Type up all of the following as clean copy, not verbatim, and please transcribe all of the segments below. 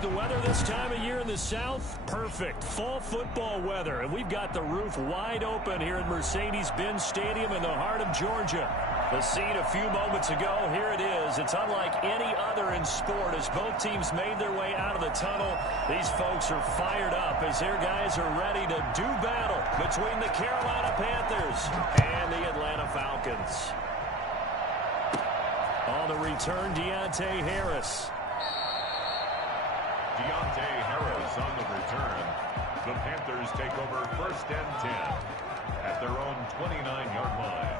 The weather this time of year in the South, perfect. Fall football weather. And we've got the roof wide open here at Mercedes-Benz Stadium in the heart of Georgia. The scene a few moments ago, here it is. It's unlike any other in sport as both teams made their way out of the tunnel. These folks are fired up as their guys are ready to do battle between the Carolina Panthers and the Atlanta Falcons. On the return, Deontay Harris. Deontay Harris on the return. The Panthers take over 1st and 10 at their own 29-yard line.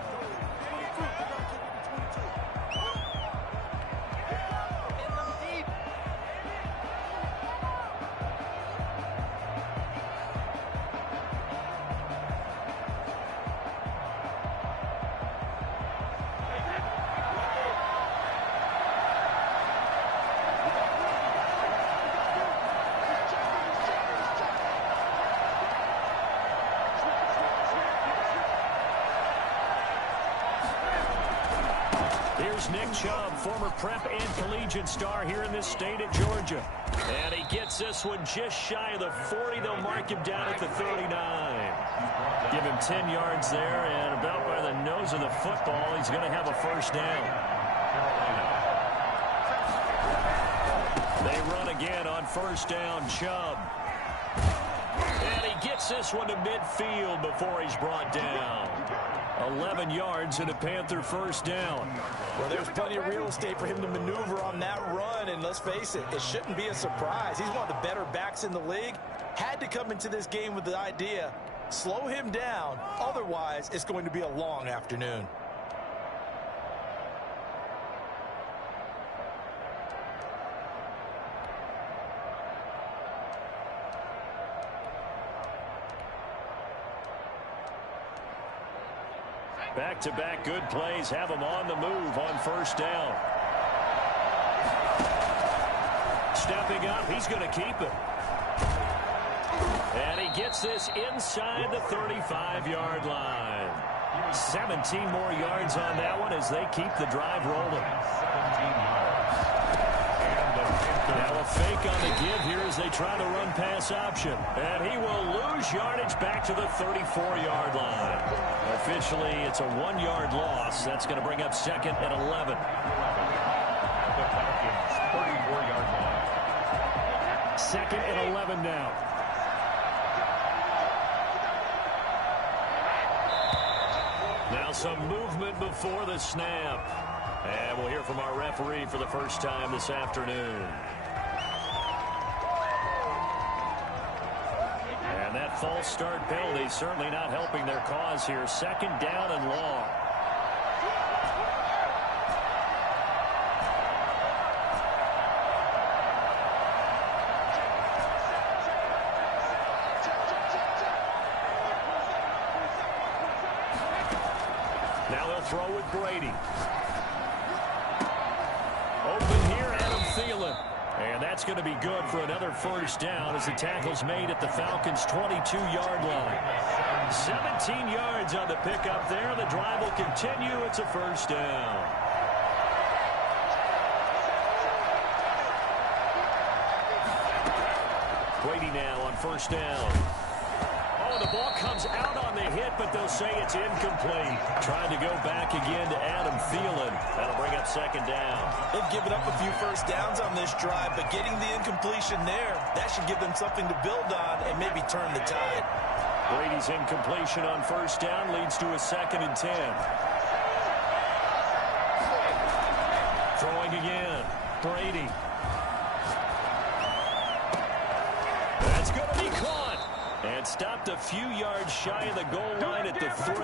Nick Chubb, former prep and collegiate star here in this state of Georgia. And he gets this one just shy of the 40. They'll mark him down at the 39. Give him 10 yards there, and about by the nose of the football, he's going to have a first down. They run again on first down, Chubb. And he gets this one to midfield before he's brought down. 11 yards and a Panther first down. Well, there's plenty of real estate for him to maneuver on that run, and let's face it, it shouldn't be a surprise. He's one of the better backs in the league. Had to come into this game with the idea, slow him down, otherwise it's going to be a long afternoon. Back-to-back good plays have him on the move on first down. Stepping up, he's going to keep it. And he gets this inside the 35-yard line. 17 more yards on that one as they keep the drive rolling. 17 yards. Now a fake on the give here as they try the run-pass option. And he will lose yardage back to the 34-yard line. Officially, it's a 1-yard loss. That's going to bring up 2nd and 11. The Falcons, 34-yard line. 2nd and 11 now. Now some movement before the snap. And we'll hear from our referee for the first time this afternoon. And that false start penalty certainly not helping their cause here. 2nd down and long. Now they'll throw with Brady. Open here, Adam Thielen. And that's going to be good for another first down as the tackle's made at the Falcons' 22-yard line. 17 yards on the pickup there. The drive will continue. It's a first down. Brady now on first down. Oh, the ball comes out on the hit, but they'll say it's incomplete. Trying to go back again to Adam Thielen. That'll bring up 2nd down. They've given up a few first downs on this drive, but getting the incompletion there, that should give them something to build on and maybe turn the tide. Brady's incompletion on first down leads to a 2nd and 10. Throwing again. Brady. That's going to be caught. And stopped a few yards shy of the goal line at the 3.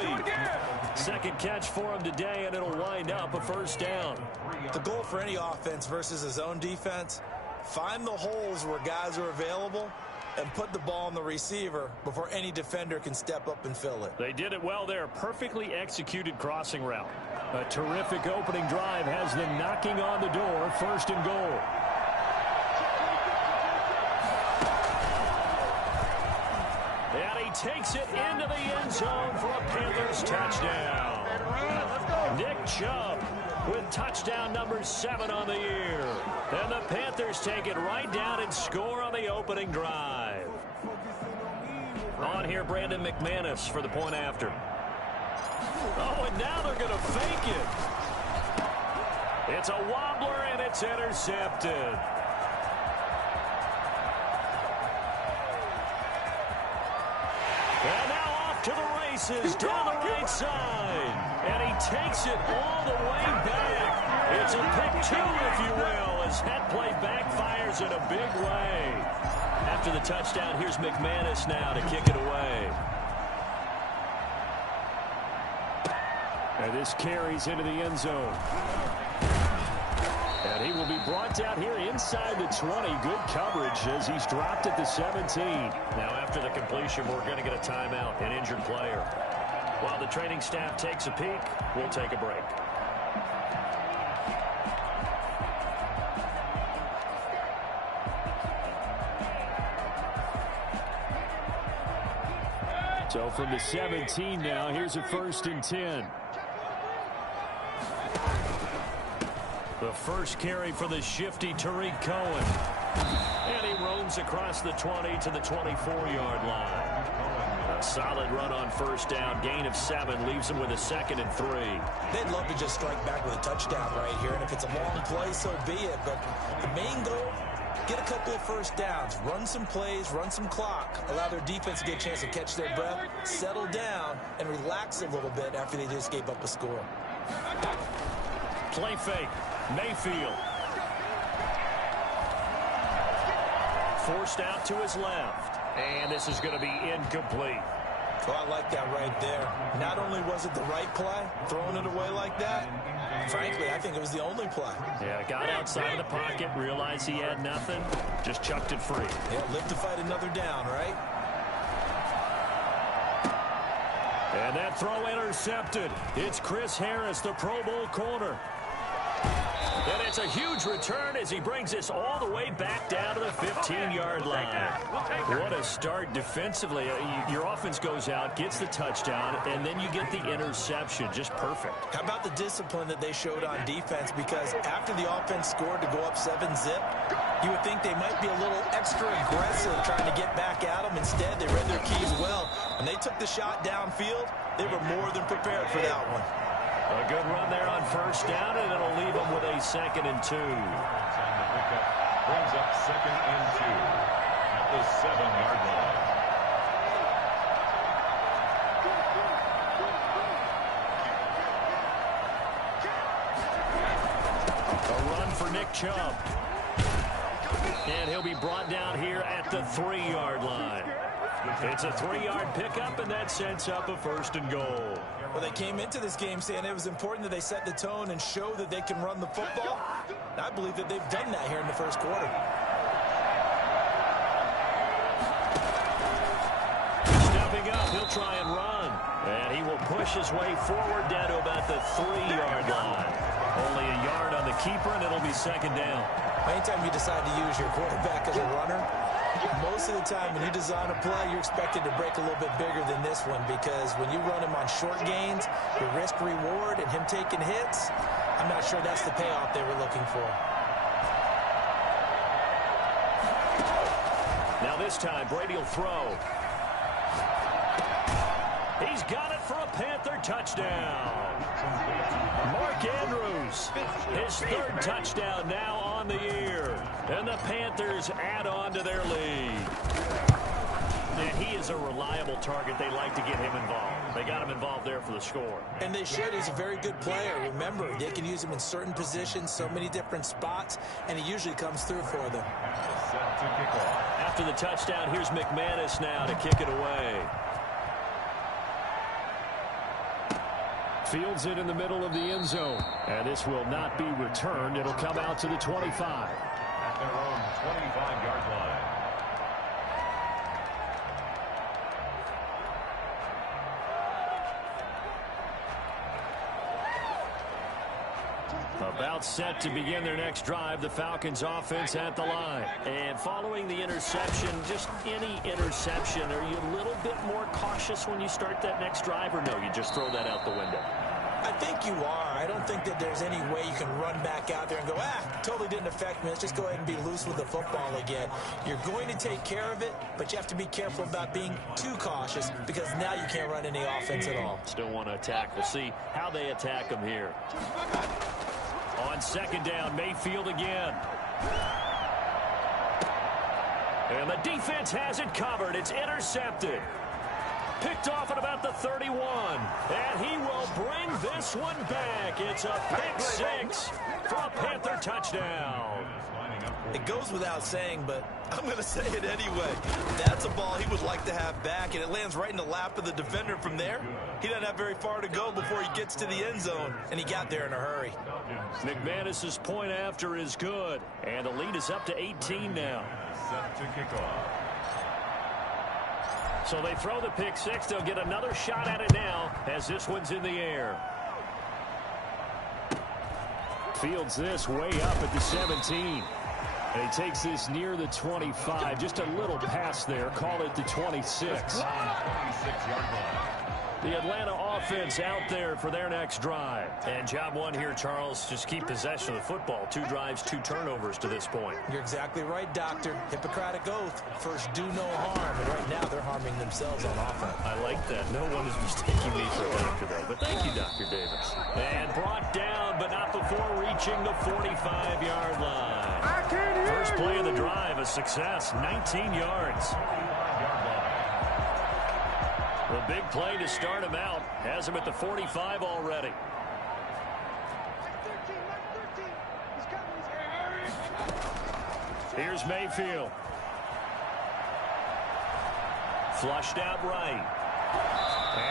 2nd catch for him today, and it'll wind up a first down. The goal for any offense versus his own defense, find the holes where guys are available and put the ball on the receiver before any defender can step up and fill it. They did it well there. Perfectly executed crossing route. A terrific opening drive has them knocking on the door. 1st and goal. And he takes it into the end zone for a Panthers touchdown. Nick Chubb with touchdown number 7 on the year. And the Panthers Bears take it right down and score on the opening drive. On here, Brandon McManus for the point after. Oh, and now they're going to fake it. It's a wobbler, and it's intercepted. And now off to the races down the right side. And he takes it all the way back. It's a pick two, if you will, as head play backfires in a big way. After the touchdown, here's McManus now to kick it away. And this carries into the end zone. And he will be brought down here inside the 20. Good coverage as he's dropped at the 17. Now after the completion, we're going to get a timeout, an injured player. While the training staff takes a peek, we'll take a break. So from the 17 now, here's a 1st and 10. The first carry for the shifty Tariq Cohen. And he roams across the 20 to the 24-yard line. A solid run on 1st down. Gain of 7 leaves him with a 2nd and 3. They'd love to just strike back with a touchdown right here. And if it's a long play, so be it. But the main goal, get a couple of 1st downs. Run some plays, run some clock. Allow their defense to get a chance to catch their breath, settle down, and relax a little bit after they just gave up a score. Play fake. Mayfield. Forced out to his left. And this is going to be incomplete. Well, I like that right there. Not only was it the right play, throwing it away like that, frankly, I think it was the only play. Yeah, got outside of the pocket, realized he had nothing, just chucked it free. Yeah, live to fight another down, right? And that throw intercepted. It's Chris Harris, the Pro Bowl corner. And it's a huge return as he brings this all the way back down to the 15-yard line. What a start defensively. Your offense goes out, gets the touchdown, and then you get the interception. Just perfect. How about the discipline that they showed on defense? Because after the offense scored to go up 7-zip, you would think they might be a little extra aggressive trying to get back at them. Instead, they read their keys well. When they took the shot downfield, they were more than prepared for that one. A good run there on 1st down, and it'll leave them with a 2nd and 2. Brings up 2nd and 2 at the 7-yard line. A run for Nick Chubb. And he'll be brought down here at the 3-yard line. It's a 3-yard pickup, and that sets up a 1st and goal. Well, they came into this game saying it was important that they set the tone and show that they can run the football. And I believe that they've done that here in the 1st quarter. Stepping up, he'll try and run. And he will push his way forward down to about the 3-yard line. Only a yard on the keeper, and it'll be 2nd down. Anytime you decide to use your quarterback as a runner, most of the time when you design a play, you're expected to break a little bit bigger than this one, because when you run him on short gains, your risk-reward and him taking hits, I'm not sure that's the payoff they were looking for. Now this time, Brady will throw. He's got it for a Panther touchdown. Mark Andrews, his 3rd touchdown now on the year. And the Panthers add on to their lead. And he is a reliable target. They like to get him involved. They got him involved there for the score. And they should. He's a very good player. Remember, they can use him in certain positions, so many different spots, and he usually comes through for them. Set to kick off. After the touchdown, here's McManus now to kick it away. Fields it in the middle of the end zone. And this will not be returned. It'll come out to the 25. At their own 25-yard line. About set to begin their next drive, the Falcons offense at the line. And following the interception, just any interception, are you a little bit more cautious when you start that next drive, or no, you just throw that out the window? I think you are. I don't think that there's any way you can run back out there and go, totally didn't affect me. Let's just go ahead and be loose with the football again. You're going to take care of it, but you have to be careful about being too cautious because now you can't run any offense at all. Still want to attack. We'll see how they attack him here. On second down, Mayfield again. And the defense has it covered. It's intercepted. Picked off at about the 31. And he will bring this one back. It's a pick six for a Panther touchdown. It goes without saying, but I'm going to say it anyway. That's a ball he would like to have back, and it lands right in the lap of the defender from there. He doesn't have very far to go before he gets to the end zone, and he got there in a hurry. McManus's point after is good, and the lead is up to 18 now. Set to kick off. So they throw the pick six. They'll get another shot at it now as this one's in the air. Fields this way up at the 17. And he takes this near the 25. Just a little pass there. Call it the 26. 26-yard line. The Atlanta offense out there for their next drive. And job one here, Charles, just keep possession of the football. 2 drives, 2 turnovers to this point. You're exactly right, Doctor. Hippocratic oath. First, do no harm. And right now, they're harming themselves on offense. I like that. No one is mistaking me for a doctor, though. But thank you, Dr. Davis. And brought down, but not before reaching the 45-yard line. First play of the drive, a success, 19 yards. The big play to start him out. Has him at the 45 already. Here's Mayfield. Flushed out right.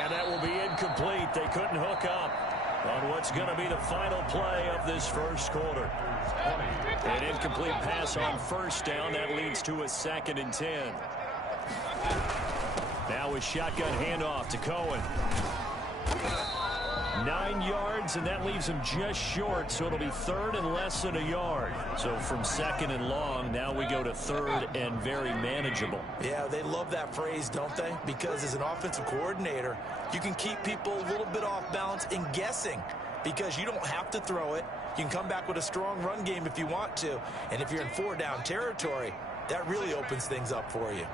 And that will be incomplete. They couldn't hook up on what's going to be the final play of this first quarter. An incomplete pass on first down. That leads to a 2nd and 10. Now with shotgun handoff to Cohen. 9 yards, and that leaves him just short, so it'll be 3rd and less than a yard. So from 2nd and long, now we go to 3rd and very manageable. Yeah, they love that phrase, don't they? Because as an offensive coordinator, you can keep people a little bit off balance and guessing because you don't have to throw it. You can come back with a strong run game if you want to. And if you're in 4-down territory, that really opens things up for you.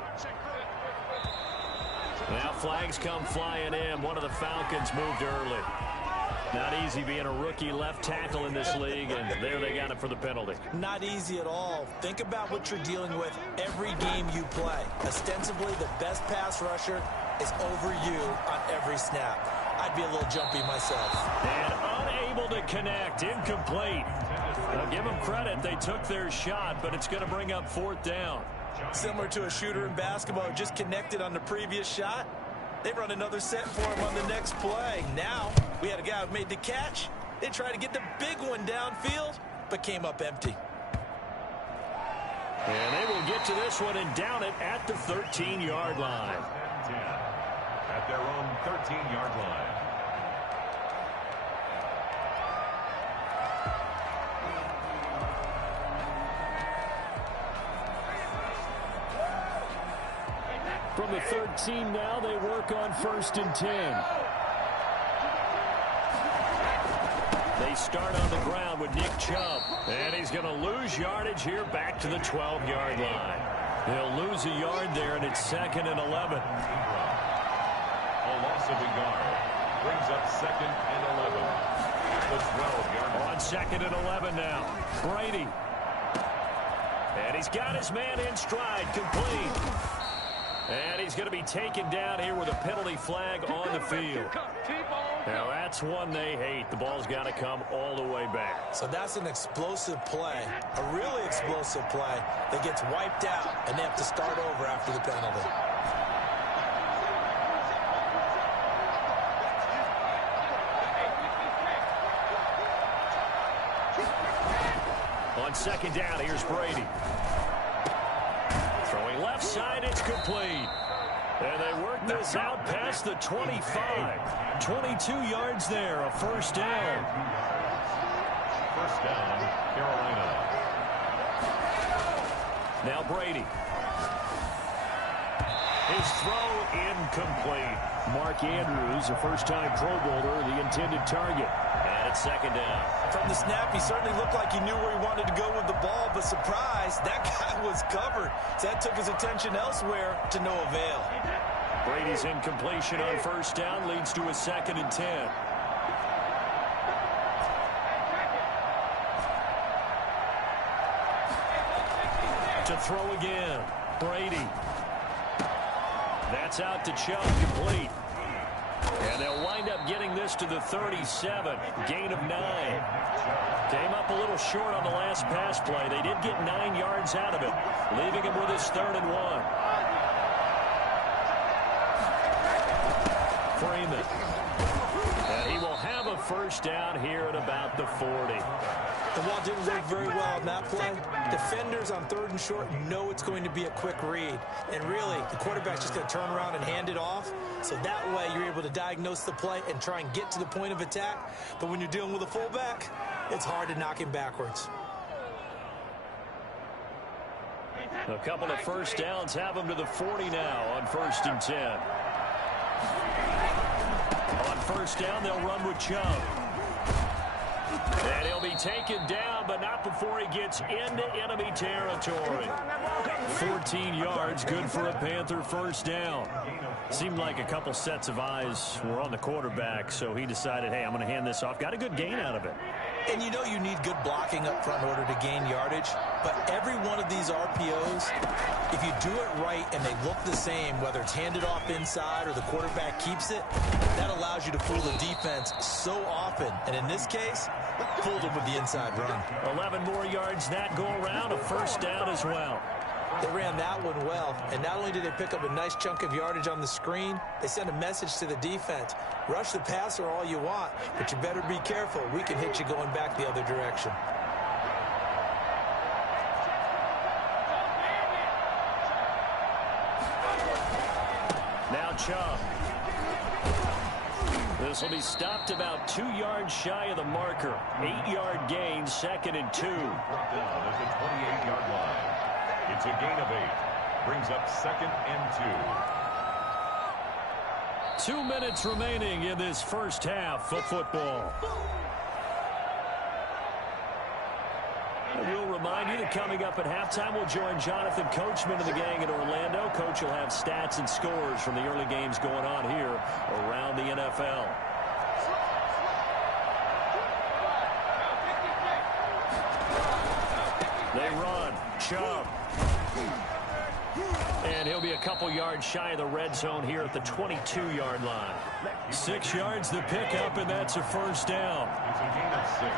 Now flags come flying in. One of the Falcons moved early. Not easy being a rookie left tackle in this league, and there they got it for the penalty. Not easy at all. Think about what you're dealing with every game you play. Ostensibly, the best pass rusher is over you on every snap. I'd be a little jumpy myself. And unable to connect. Incomplete. Now give them credit. They took their shot, but it's going to bring up 4th down. Similar to a shooter in basketball who just connected on the previous shot. They run another set for him on the next play. Now, we had a guy who made the catch. They tried to get the big one downfield, but came up empty. And they will get to this one and down it at the 13-yard line. 10 at their own 13-yard line. From the 13 now, they work on 1st and 10. They start on the ground with Nick Chubb. And he's going to lose yardage here back to the 12-yard line. He'll lose a yard there, and it's 2nd and 11. A loss of a yard brings up 2nd and 11. The 12-yard line. On 2nd and 11 now. Brady. And he's got his man in stride, complete. And he's going to be taken down here with a penalty flag on the field. Now that's one they hate. The ball's got to come all the way back. So that's an explosive play, a really explosive play that gets wiped out, and they have to start over after the penalty. On 2nd down, here's Brady. Throwing left side, it's complete. And they work this out past the 25. 22 yards there, a 1st down. 1st down, Carolina. Now Brady. His throw incomplete. Mark Andrews, a first-time Pro Bowler, the intended target. And it's second down. From the snap, he certainly looked like he knew where he wanted to go with the ball, but surprise, that guy was covered. So that took his attention elsewhere to no avail. Brady's incompletion on first down leads to a 2nd and 10. To throw again. Brady. That's out to Chubb, complete. And they'll wind up getting this to the 37. Gain of 9. Came up a little short on the last pass play. They did get 9 yards out of it, leaving him with his 3rd and 1. Freeman. And he will have a first down here at about the 40. The ball didn't work very well on that play. Defenders on 3rd and short know it's going to be a quick read. And really, the quarterback's just going to turn around and hand it off. So that way, you're able to diagnose the play and try and get to the point of attack. But when you're dealing with a fullback, it's hard to knock him backwards. A couple of first downs have him to the 40 now on 1st and 10. On first down, they'll run with Chubb. And he'll be taken down, but not before he gets into enemy territory. 14 yards, good for a Panther first down. Seemed like a couple sets of eyes were on the quarterback, so he decided, hey, I'm going to hand this off. Got a good gain out of it. And you know you need good blocking up front in order to gain yardage. But every one of these RPOs, if you do it right and they look the same, whether it's handed off inside or the quarterback keeps it, that allows you to fool the defense so often. And in this case, fooled them with the inside run. 11 more yards that go around, a first down as well. They ran that one well, and not only did they pick up a nice chunk of yardage on the screen, they sent a message to the defense. Rush the passer all you want, but you better be careful. We can hit you going back the other direction. Now Chubb. This will be stopped about 2 yards shy of the marker. 8-yard gain, 2nd and 2. Down at the 28-yard line. It's a gain of 8. Brings up 2nd and 2. 2 minutes remaining in this first half of football. I will remind you that coming up at halftime, we'll join Jonathan Coachman and the gang in Orlando. Coach will have stats and scores from the early games going on here around the NFL. They run. Chubb. And he'll be a couple yards shy of the red zone here at the 22-yard line. 6 yards the pickup, and that's a first down. It's a gain of 6.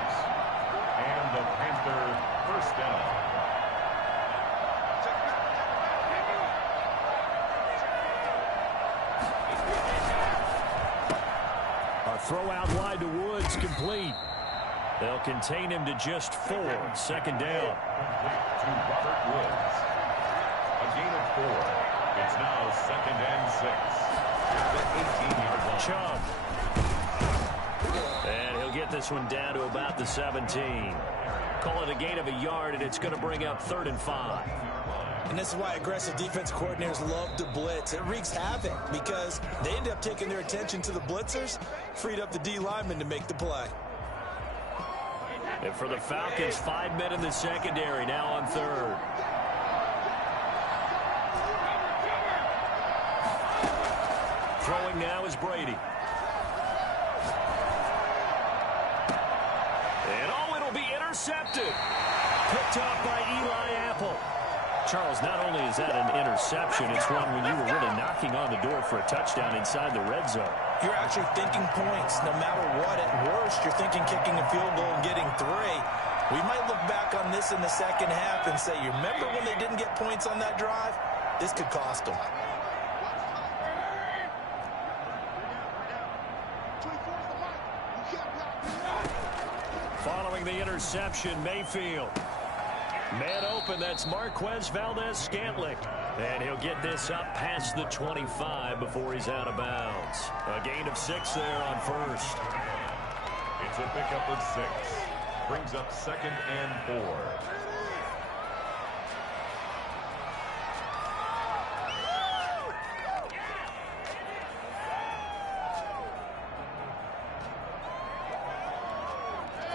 And the Panther first down. A throw out wide to Woods, complete. They'll contain him to just 4. 2nd down. Complete to Robert Woods. A gain of 4. It's now 2nd and 6. At the 18-yard line. Chubb. And he'll get this one down to about the 17. Call it a gain of a yard, and it's going to bring up 3rd and 5. And this is why aggressive defense coordinators love to blitz. It wreaks havoc because they end up taking their attention to the blitzers, freed up the D lineman to make the play. And for the Falcons, 5 men in the secondary, now on 3rd. Throwing now is Brady. And it'll be intercepted. Picked up by Eli Apple. Charles, not only is that an interception, it's one when you were really knocking on the door for a touchdown inside the red zone. You're actually thinking points no matter what. At worst, you're thinking kicking a field goal and getting 3. We might look back on this in the second half and say, you remember when they didn't get points on that drive? This could cost them. Following the interception, Mayfield. Man open, that's Marquez Valdez-Scantling. And he'll get this up past the 25 before he's out of bounds. A gain of 6 there on 1st. It's a pickup of 6. Brings up 2nd and 4.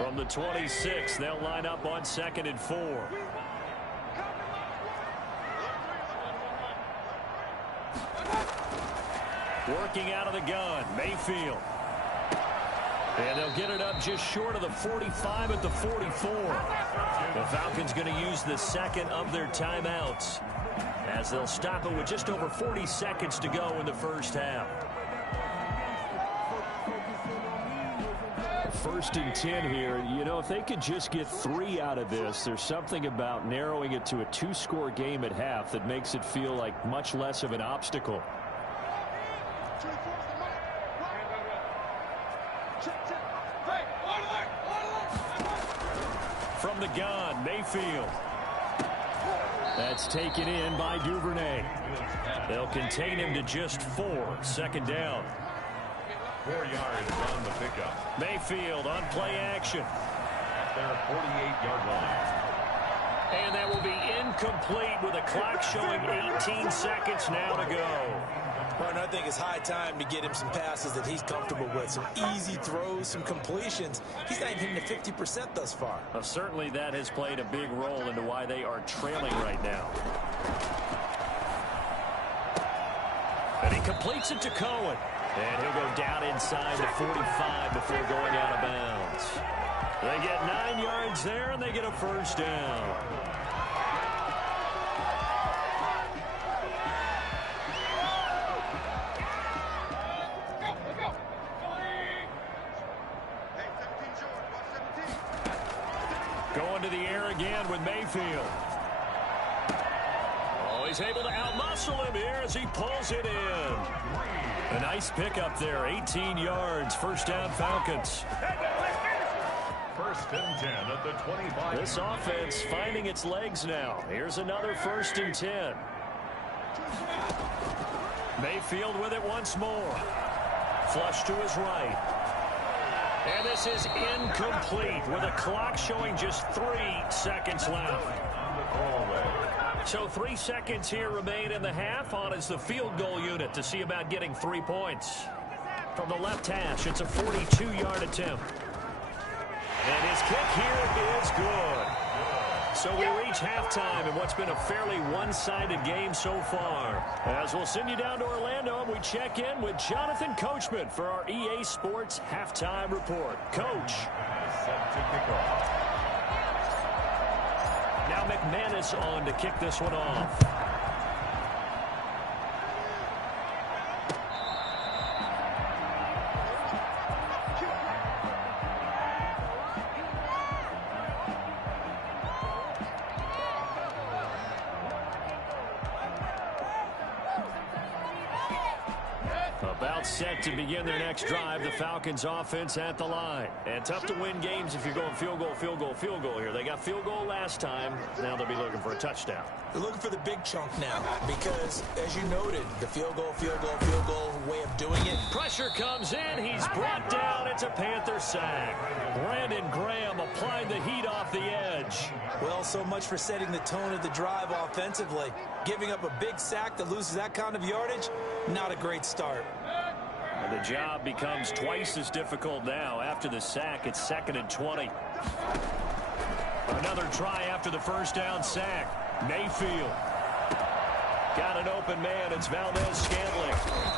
From the 26, they'll line up on 2nd and 4. Working out of the gun, Mayfield. And they'll get it up just short of the 45 at the 44. The Falcons going to use the second of their timeouts as they'll stop it with just over 40 seconds to go in the first half. 1st and 10 here. You know, if they could just get 3 out of this, there's something about narrowing it to a 2-score game at half that makes it feel like much less of an obstacle. From the gun, Mayfield. That's taken in by Duvernay. They'll contain him to just 4. 2nd down. 4 yards on the pickup. Mayfield on play action. At their 48-yard line. And that will be incomplete with a clock showing 18 seconds now to go. Well, I think it's high time to get him some passes that he's comfortable with. Some easy throws, some completions. He's not even hitting the 50% thus far. Well, certainly that has played a big role into why they are trailing right now. And he completes it to Cohen. And he'll go down inside the 45 before going out of bounds. They get 9 yards there, and they get a first down. Going to the air again with Mayfield. Oh, he's able to outmuscle him here as he pulls it in. A nice pickup there, 18 yards, first down Falcons. 1st and 10 at the 25. This offense finding its legs now. Here's another 1st and 10. Mayfield with it once more. Flush to his right. And this is incomplete with a clock showing just 3 seconds left. So 3 seconds here remain in the half. On is the field goal unit to see about getting 3 points. From the left hash, it's a 42-yard attempt. And his kick here is good. So we reach halftime in what's been a fairly one-sided game so far. As we'll send you down to Orlando, we check in with Jonathan Coachman for our EA Sports Halftime Report. Coach. Set to kick off. Now McManus on to kick this one off. About set to begin their next drive. The Falcons offense at the line. And tough to win games if you're going field goal, field goal, field goal here. They got field goal last time. Now they'll be looking for a touchdown. They're looking for the big chunk now because, as you noted, the field goal way of doing it. Pressure comes in. He's brought down. It's a Panther sack. Brandon Graham applied the heat off the edge. Well, so much for setting the tone of the drive offensively. Giving up a big sack that loses that kind of yardage, not a great start. And the job becomes twice as difficult now. After the sack, it's 2nd and 20. Another try after the first down sack. Mayfield. Got an open man. It's Valdez-Scantling.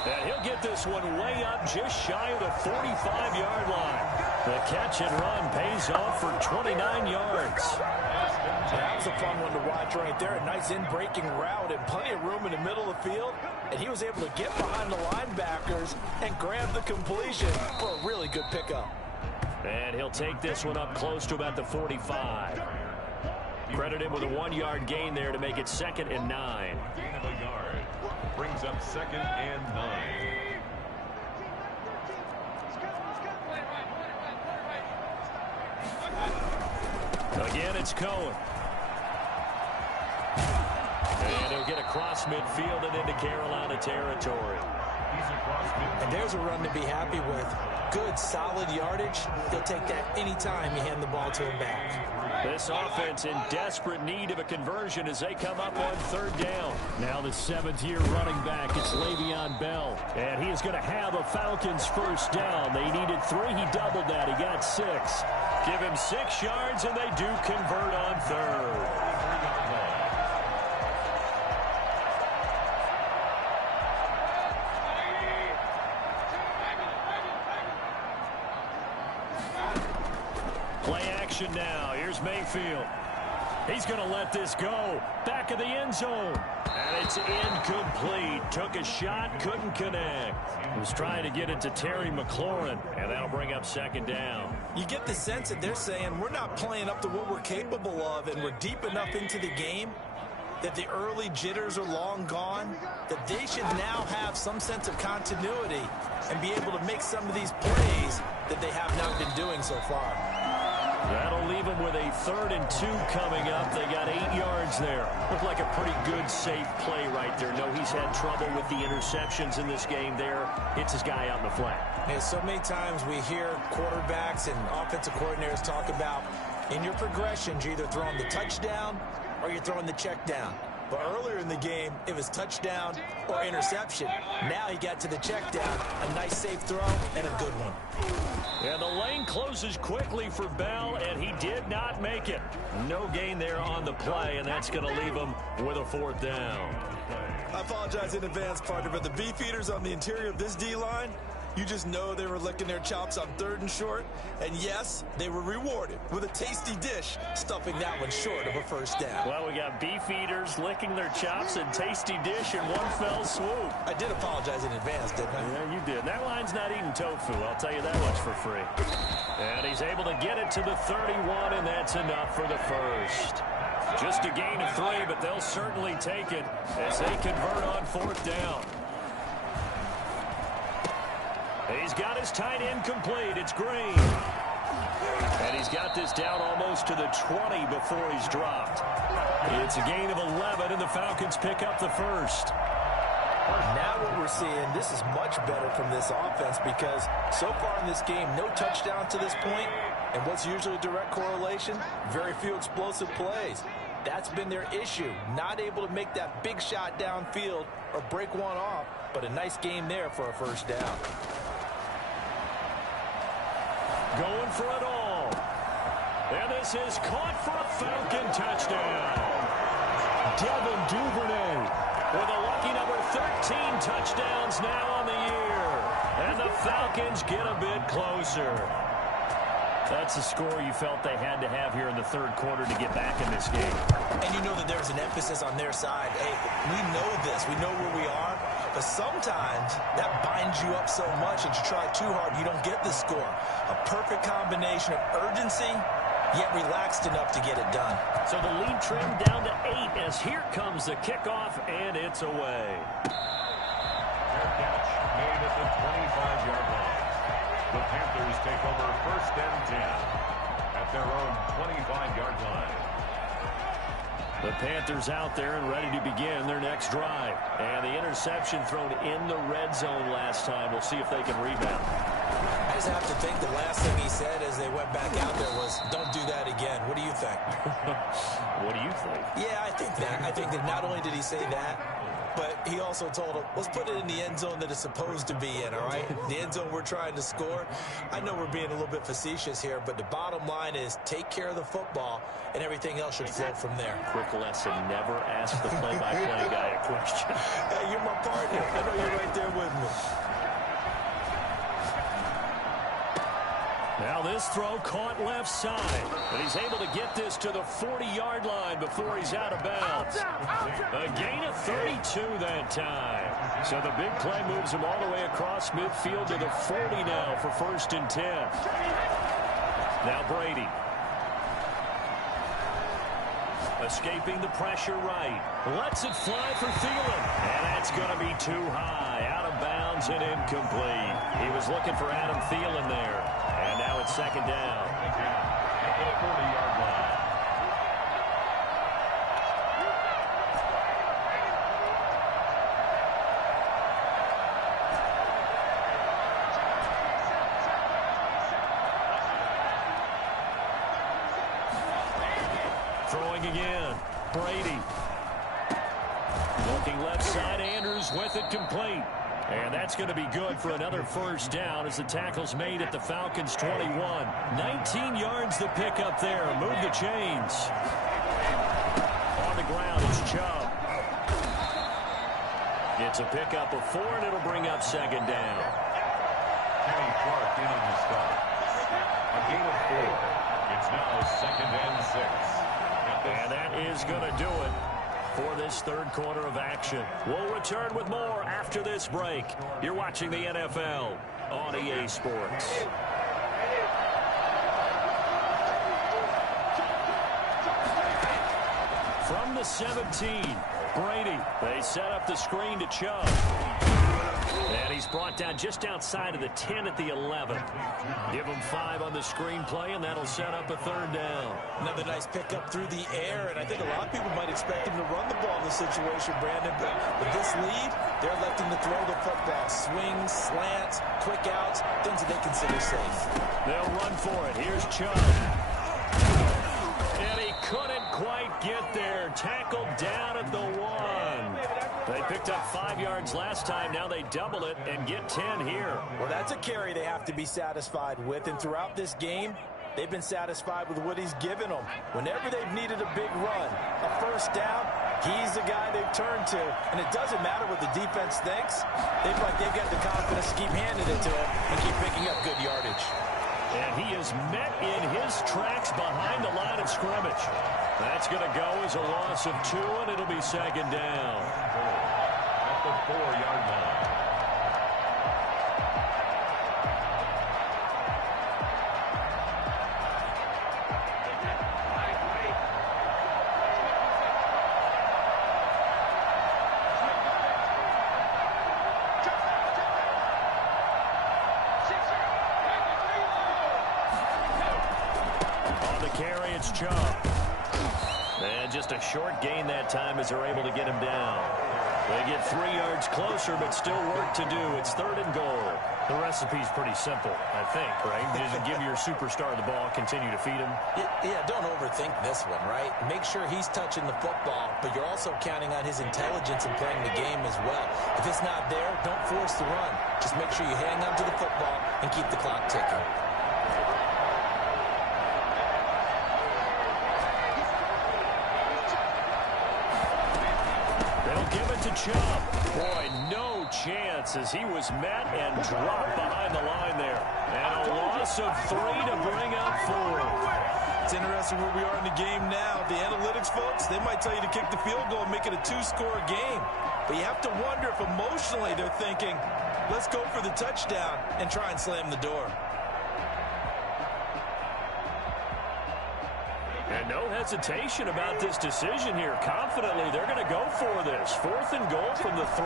And he'll get this one way up just shy of the 45-yard line. The catch and run pays off for 29 yards. That was a fun one to watch right there. A nice in-breaking route and plenty of room in the middle of the field. And he was able to get behind the linebackers and grab the completion for a really good pickup. And he'll take this one up close to about the 45. Credit him with a 1-yard gain there to make it 2nd and 9. Gain of a yard. Brings up 2nd and 9. Again, it's Cohen. And he'll get across midfield and into Carolina territory. He's across midfield. And there's a run to be happy with. good, solid yardage, he'll take that anytime you hand the ball to him back. This offense in desperate need of a conversion as they come up on third down. Now the seventh-year running back, it's Le'Veon Bell. And he is going to have a Falcons first down. They needed 3. He doubled that. He got 6. Give him 6 yards, and they do convert on third. Play action now. Here's Mayfield. He's going to let this go. Back of the end zone. And it's incomplete. Took a shot, couldn't connect. Was trying to get it to Terry McLaurin, and that'll bring up second down. You get the sense that they're saying we're not playing up to what we're capable of, and we're deep enough into the game that the early jitters are long gone, that they should now have some sense of continuity and be able to make some of these plays that they have not been doing so far. That'll leave them with a 3rd and 2 coming up. They got 8 yards there. Looked like a pretty good, safe play right there. No, he's had trouble with the interceptions in this game there. Hits his guy out in the flat. And so many times we hear quarterbacks and offensive coordinators talk about in your progressions, you're either throwing the touchdown or you're throwing the check down. But earlier in the game, it was touchdown or interception. Now he got to the check down, a nice safe throw, and a good one. And the lane closes quickly for Bell, and he did not make it. No gain there on the play, and that's going to leave him with a 4th down. I apologize in advance, partner, but the beefeaters on the interior of this D-line, you just know they were licking their chops on 3rd and short. And yes, they were rewarded with a tasty dish, stuffing that one short of a first down. Well, we got beef eaters licking their chops and tasty dish in one fell swoop. I did apologize in advance, didn't I? Yeah, you did. That line's not eating tofu, I'll tell you that much for free. And he's able to get it to the 31, and that's enough for the first. Just a gain of 3, but they'll certainly take it as they convert on 4th down. He's got his tight end complete. It's Green. And he's got this down almost to the 20 before he's dropped. It's a gain of 11, and the Falcons pick up the first. Now what we're seeing, this is much better from this offense because so far in this game, no touchdown to this point. And what's usually a direct correlation? Very few explosive plays. That's been their issue. Not able to make that big shot downfield or break one off, but a nice game there for a first down. Going for it all. And this is caught for a Falcon touchdown. Devin Duvernay with a lucky number 13 touchdowns now on the year. And the Falcons get a bit closer. That's a score you felt they had to have here in the 3rd quarter to get back in this game. And you know that there's an emphasis on their side. Hey, we know this. We know where we are. But sometimes that binds you up so much that you try too hard, you don't get the score. A perfect combination of urgency, yet relaxed enough to get it done. So the lead trimmed down to 8 as here comes the kickoff, and it's away. Fair catch made at the 25-yard line. The Panthers take over 1st and 10 at their own 25-yard line. The Panthers out there and ready to begin their next drive. And the interception thrown in the red zone last time. We'll see if they can rebound. I just have to think the last thing he said as they went back out there was, don't do that again. What do you think? What do you think? Yeah, I think that. I think that not only did he say that, but he also told him, let's put it in the end zone that it's supposed to be in, all right? The end zone we're trying to score. I know we're being a little bit facetious here, but the bottom line is take care of the football, and everything else should flow from there. Quick lesson, never ask the play-by-play guy a question. Hey, you're my partner. I know you're right there with me. Now this throw caught left side. But he's able to get this to the 40-yard line before he's out of bounds. A gain of 32 that time. So the big play moves him all the way across midfield to the 40 now for 1st and 10. Now Brady. Escaping the pressure right. Lets it fly for Thielen. And that's going to be too high. Out of bounds and incomplete. He was looking for Adam Thielen there. And now it's 2nd down. At the 40-yard line. again. Brady. Looking left side, Andrews with it complete. And that's going to be good for another first down as the tackle's made at the Falcons' 21. 19 yards to pick up there. Move the chains. On the ground, it's Chubb. It's a pickup of 4, and it'll bring up second down. Kenny Clark in on the start. A gain of 4. It's now 2nd and 6. And that is going to do it for this third quarter of action. We'll return with more after this break. You're watching the NFL on EA Sports. From the 17, Brady. They set up the screen to Chubb. And he's brought down just outside of the 10 at the 11. Give him 5 on the screenplay, and that'll set up a third down. Another nice pickup through the air, and I think a lot of people might expect him to run the ball in this situation, Brandon. But with this lead, they're electing to throw the football. Swings, slants, quick outs, things that they consider safe. They'll run for it. Here's Chubb. And he couldn't quite get there. Tackled down at the 1. They picked up 5 yards last time. Now they double it and get 10 here. Well, that's a carry they have to be satisfied with. And throughout this game, they've been satisfied with what he's given them. Whenever they've needed a big run, a first down, he's the guy they've turned to. And it doesn't matter what the defense thinks. They've got the confidence to keep handing it to him and keep picking up good yardage. And he is met in his tracks behind the line of scrimmage. That's going to go as a loss of 2, and it'll be second down. At the 4-yard line. On the carry, it's Chubb. And just a short gain that time as they're able to get him down. They get 3 yards closer, but still work to do. It's 3rd and goal. The recipe's pretty simple, I think, right? Just give your superstar the ball, continue to feed him. Yeah, don't overthink this one, right? Make sure he's touching the football, but you're also counting on his intelligence in playing the game as well. If it's not there, don't force the run. Just make sure you hang on to the football and keep the clock ticking. Give it to Chubb. Boy, no chance as he was met and dropped behind the line there. And a loss of 3 to bring up 4. It's interesting where we are in the game now. The analytics folks, they might tell you to kick the field goal and make it a 2-score game. But you have to wonder if emotionally they're thinking, let's go for the touchdown and try and slam the door. And no hesitation about this decision here. Confidently, they're going to go for this. 4th and goal from the 3.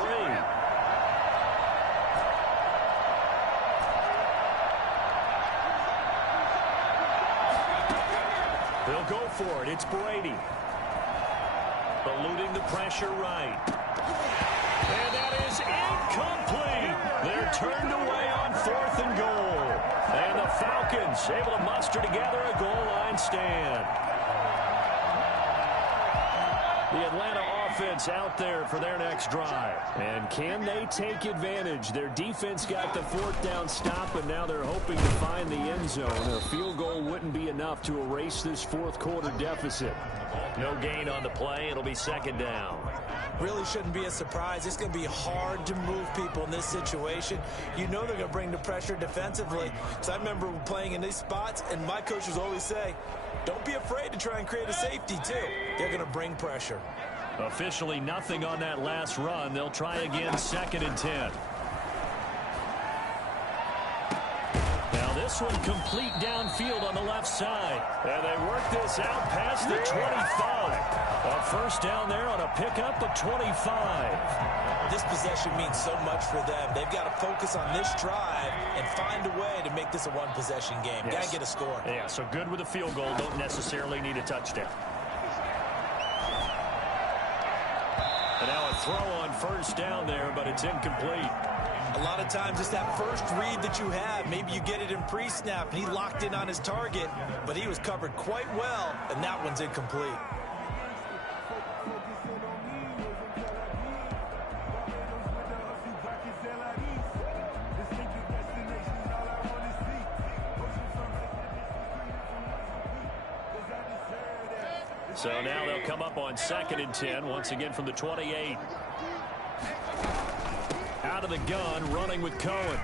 They'll go for it. It's Brady. Eluding the pressure right. And that is incomplete. They're turned away on 4th and goal. And the Falcons able to muster together a goal line stand. The Atlanta offense out there for their next drive. And can they take advantage? Their defense got the 4th down stop, and now they're hoping to find the end zone. A field goal wouldn't be enough to erase this 4th quarter deficit. No gain on the play. It'll be 2nd down. Really shouldn't be a surprise. It's going to be hard to move people in this situation. You know they're going to bring the pressure defensively. So I remember playing in these spots, and my coaches always say, don't be afraid to try and create a safety, too. They're going to bring pressure. Officially nothing on that last run. They'll try again, 2nd and 10. Now this one complete downfield on the left side. And they work this out past the 25. A first down there on a pickup of 25. This possession means so much for them. They've got to focus on this drive and find a way to make this a one-possession game. Yes. Got to get a score. Yeah, so good with a field goal. Don't necessarily need a touchdown. And now a throw on first down there, but it's incomplete. A lot of times it's that first read that you have. Maybe you get it in pre-snap, and he locked in on his target, but he was covered quite well, and that one's incomplete. So now they'll come up on 2nd and 10, once again from the 28. Out of the gun, running with Cohen.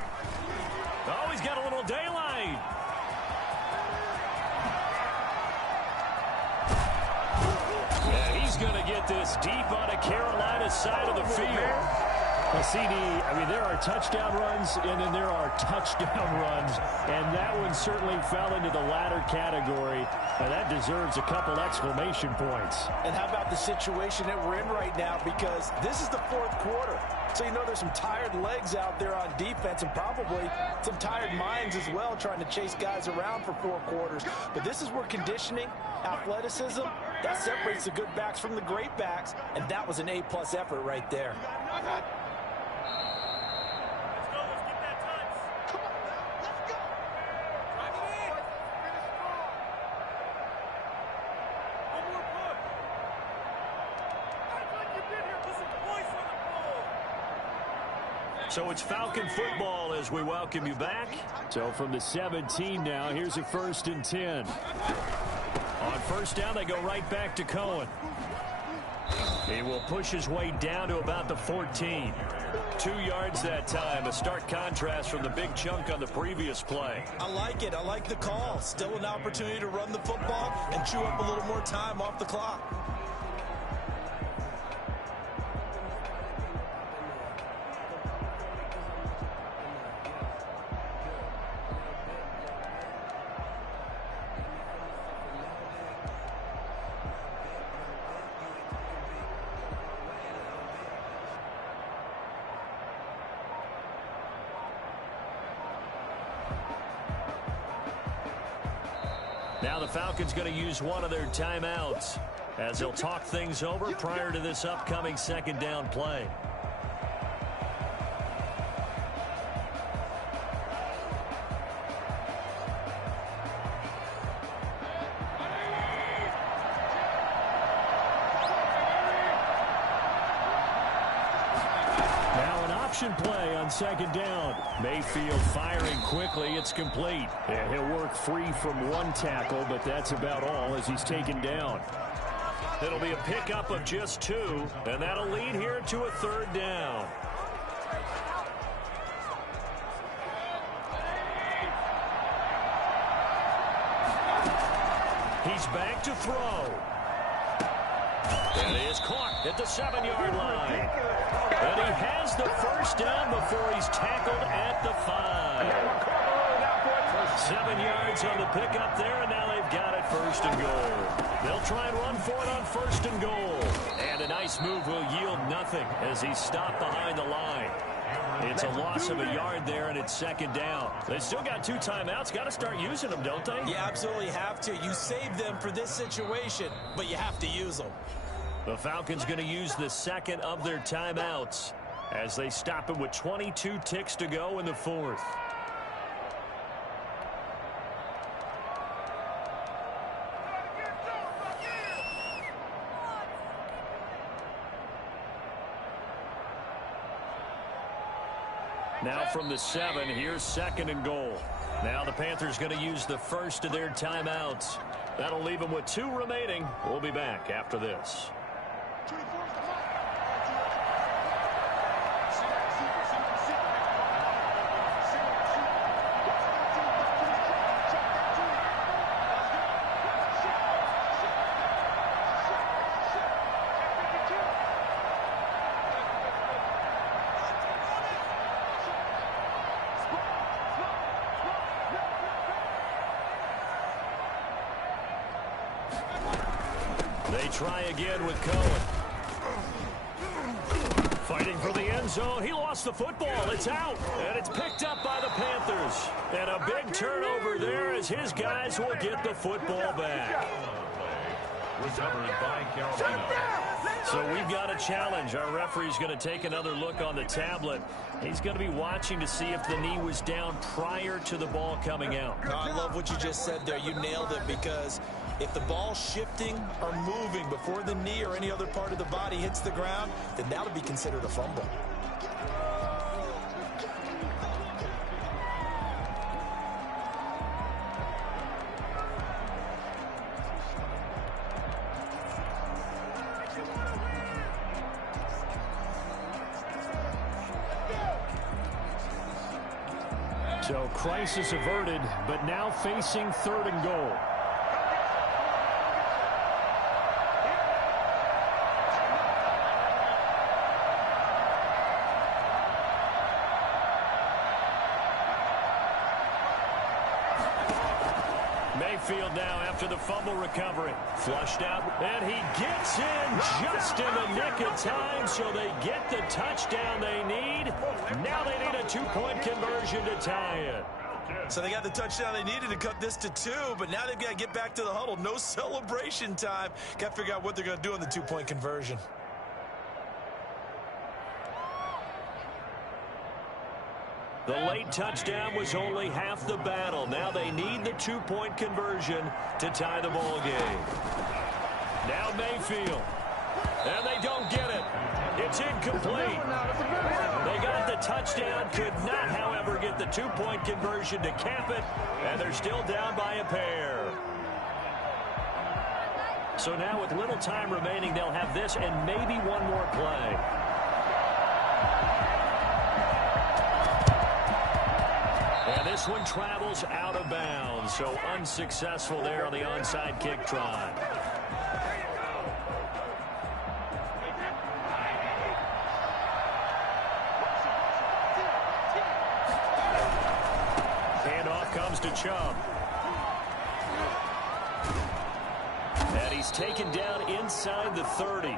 Oh, he's got a little daylight. And he's going to get this deep on a Carolina side of the field. Well, CD, I mean, there are touchdown runs, and then there are touchdown runs, and that one certainly fell into the latter category, and that deserves a couple exclamation points. And how about the situation that we're in right now, because this is the 4th quarter, so you know there's some tired legs out there on defense and probably some tired minds as well trying to chase guys around for 4 quarters. But this is where conditioning, athleticism, that separates the good backs from the great backs, and that was an A-plus effort right there. So it's Falcon football as we welcome you back. So from the 17 now, here's a 1st and 10. On 1st down, they go right back to Cohen. He will push his way down to about the 14. 2 yards that time. A stark contrast from the big chunk on the previous play. I like it. I like the call. Still an opportunity to run the football and chew up a little more time off the clock. Now the Falcons going to use one of their timeouts as they'll talk things over prior to this upcoming 2nd down play. Now an option play on 2nd down. Mayfield firing quickly. It's complete. And he'll work free from one tackle, but that's about all as he's taken down. It'll be a pickup of just 2, and that'll lead here to a 3rd down. He's back to throw. And he is caught at the 7-yard line. And he has the 1st down before he's tackled at the 5. 7 yards on the pickup there, and now they've got it 1st and goal. They'll try and run for it on 1st and goal. And a nice move will yield nothing as he's stopped behind the line. It's a loss of a yard there, and it's 2nd down. They still got 2 timeouts. Got to start using them, don't they? You absolutely have to. You save them for this situation, but you have to use them. The Falcons going to use the 2nd of their timeouts as they stop it with 22 ticks to go in the 4th. Now from the 7, here's 2nd and goal. Now the Panthers going to use the 1st of their timeouts. That'll leave them with 2 remaining. We'll be back after this. They try again with Cohen. Fighting for the end zone. He lost the football. It's out. And it's picked up by the Panthers. And a big turnover there as his guys will get the football back. Recovered by Carolina. So we've got a challenge. Our referee's going to take another look on the tablet. He's going to be watching to see if the knee was down prior to the ball coming out. I love what you just said there. You nailed it, because if the ball's shifting or moving before the knee or any other part of the body hits the ground, then that would be considered a fumble. So crisis averted, but now facing 3rd and goal. Mayfield now after the fumble recovery. Flushed out, and he gets in just in the nick of time, so they get the touchdown they need. Now they need a 2-point conversion to tie it. So they got the touchdown they needed to cut this to 2, but now they've got to get back to the huddle. No celebration time. Got to figure out what they're going to do on the 2-point conversion. The late touchdown was only half the battle. Now they need the 2-point conversion to tie the ball game. Now Mayfield. And they don't get it. It's incomplete. They got the touchdown, could not, however, get the 2-point conversion to cap it, and they're still down by a pair. So now with little time remaining, they'll have this and maybe one more play. And this one travels out of bounds, so unsuccessful there on the onside kick try. Handoff comes to Chubb. And he's taken down inside the 30.